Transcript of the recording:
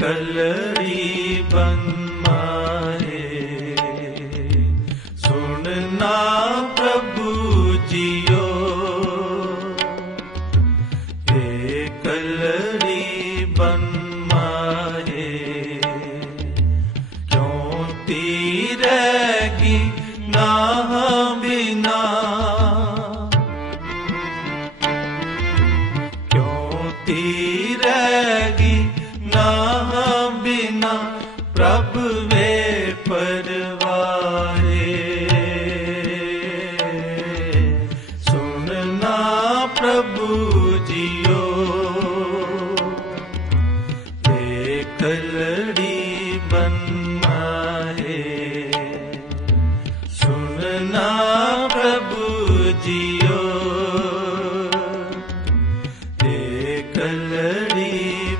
ਕਲੜੀ ਬੰਮਾਏ ਸੁਣਨਾ ਪ੍ਰਭੂ ਜੀਓ ਏ ਕਲੜੀ ਬੰਮਾਏ ਕਿਉਂ ਤੀਰੇਗੀ ਨਾਹ ਬਿਨਾ ਕਿਉਂ ਤੀਰੇ ਪ੍ਰਭ ਵੇ ਪਰਵਾਰੇ। ਸੁਣਨਾ ਪ੍ਰਭੂ ਜੀਓ। ਤੇ ਕਲੜੀ ਬਨਮਾਏ ਸੁਣਨਾ ਪ੍ਰਭੂ ਜੀਓ। ਦੇਖ ਲੜੀ